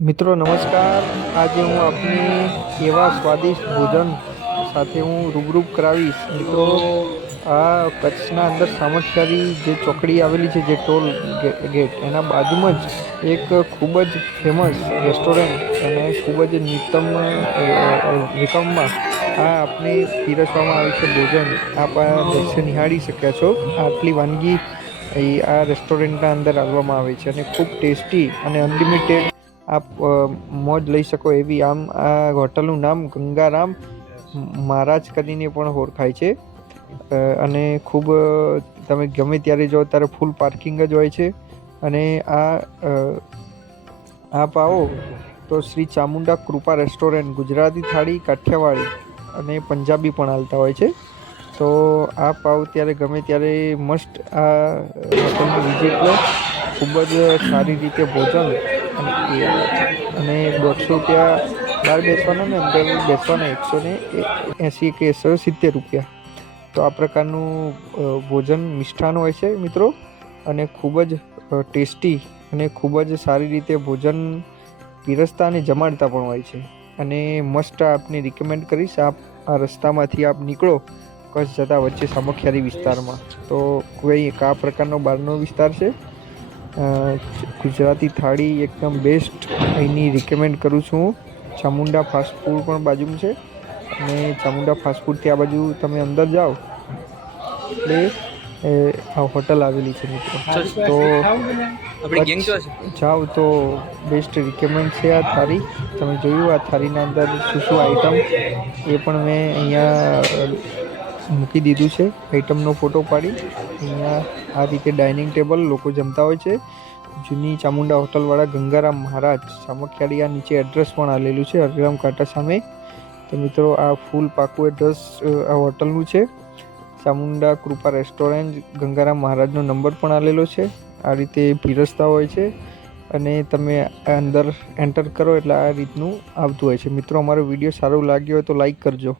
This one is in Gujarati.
મિત્રો નમસ્કાર। આજે હું આપની એવા સ્વાદિષ્ટ ભોજન સાથે હું રૂબરૂ કરાવીશ। મિત્રો આ કચ્છના અંદર સામખિયાળી જે ચોકડી આવેલી છે, જે ટોલ ગેટ એના બાજુમાં જ એક ખૂબ જ ફેમસ રેસ્ટોરન્ટ અને ખૂબ જ નિતમ રકમમાં આ આપને પીરસવામાં આવે છે ભોજન। આપ આ દ્રશ્ય નિહાળી શક્યા છો। આટલી વાનગી આ રેસ્ટોરન્ટના અંદર આવવામાં આવે છે અને ખૂબ ટેસ્ટી અને અનલિમિટેડ આપ મોજ લઈ શકો એવી। આમ આ હોટલનું નામ ગંગારામ મહારાજ કરીને પણ ઓળખાય છે અને ખૂબ તમે ગમે ત્યારે જાઓ ત્યારે ફૂલ પાર્કિંગ જ હોય છે। અને આપ આવો તો શ્રી ચામુંડા કૃપા રેસ્ટોરન્ટ ગુજરાતી થાળી, કાઠિયાવાડી અને પંજાબી પણ હાલતા હોય છે। તો આપ આવો ત્યારે ગમે ત્યારે મસ્ટ આ હોટલની વિઝિટ લો। ખૂબ જ સારી રીતે ભોજન અને 150 રૂપિયા બહાર બેસવાના ને અંદર બેસવાના 180 કે 170 રૂપિયા। તો આ પ્રકારનું ભોજન મિષ્ઠાન હોય છે મિત્રો, અને ખૂબ જ ટેસ્ટી અને ખૂબ જ સારી રીતે ભોજન પીરસતા અને જમાડતા પણ હોય છે। અને મસ્ટ આપને રિકમેન્ડ કરીશ, આપ આ રસ્તામાંથી આપ નીકળો કચ્છ જતા વચ્ચે સામખિયાળી વિસ્તારમાં તો કોઈ આ પ્રકારનો બહારનો વિસ્તાર છે। ગુજરાતી થાળી એકદમ બેસ્ટ અહીંની રિકમેન્ડ કરું છું। ચામુંડા ફાસ્ટ ફૂડ પણ બાજુમાં છે અને ચામુંડા ફાસ્ટ ફૂડથી આ બાજુ તમે અંદર જાઓ એટલે આ હોટલ આવેલી છે મિત્રો। તો જાઓ તો બેસ્ટ રિકમેન્ડ છે આ થાળી। તમે જોયું આ થાળીના અંદર શું આઈટમ એ પણ મેં અહીંયા મૂકી દીધું છે, આઈટમનો ફોટો પાડી। અહીંયા આ રીતે ડાઇનિંગ ટેબલ લોકો જમતા હોય છે। જૂની ચામુંડા હોટલવાળા ગંગારામ મહારાજ સામખિયાળી, આ નીચે એડ્રેસ પણ આવેલું છે હરિરામ કાંટા સામે। તો મિત્રો આ ફૂલ પાકું એડ્રેસ આ હોટલનું છે, ચામુંડા કૃપા રેસ્ટોરન્ટ। ગંગારામ મહારાજનો નંબર પણ આવેલો છે। આ રીતે પીરસતા હોય છે અને તમે અંદર એન્ટર કરો એટલે આ રીતનું આવતું હોય છે। મિત્રો અમારો વિડીયો સારો લાગ્યો હોય તો લાઈક કરજો।